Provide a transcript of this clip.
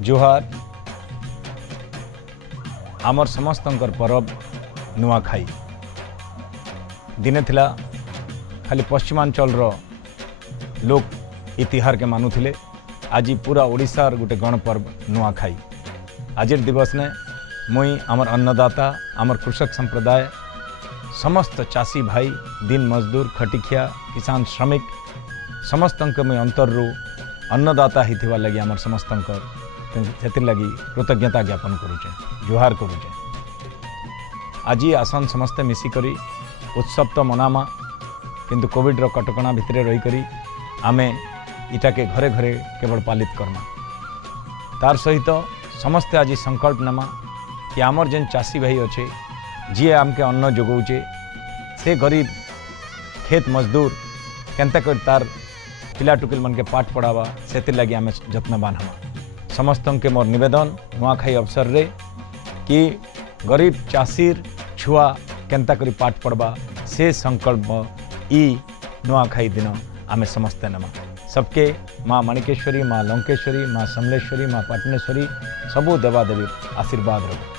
जोहार आमर समस्तंकर परब नुआखाई दिने थिला खाली पश्चिमांचल लोक इतिहार के मानुथिले आज पूरा ओडिशार गोटे गणपर्व नुआखाई आज दिवस ने मुई आमर अन्नदाता आमर कृषक संप्रदाय समस्त चाषी भाई दिन मजदूर खटिखिया किसान श्रमिक समस्त मुई अंतरु अन्नदाता ही लगी आमर समस्त लगी कृतज्ञता ज्ञापन करुचे जुहार करुचे। आज आसन समस्ते मिसिकरी उत्सव तो मनामा किंतु कोविड रो कटकणा भितर रहीकरी आमे इटा के घरे घरे केवल पालित करमा तार सहित समस्ते आज संकल्प नमा कि आमर जेन चाषी भाई अच्छे जी आमके अन्न जोगाऊचे से गरीब खेत मजदूर केनता कर तार पिला टुकिल मन के पाठ पढ़ावा से लगी आम जत्नवान हमा समस्त के मोर निवेदन नुआखाई अवसर रे कि गरीब चाषीर छुआ केनता करी पाठ पढ़वा से संकल्प ई नुआखाई दिन आमे समस्ते नमा सबके माँ मणिकेश्वरी माँ लंकेश्वरी माँ समलेश्वरी माँ पाटनेश्वरी सबू देवादेवी आशीर्वाद रखो।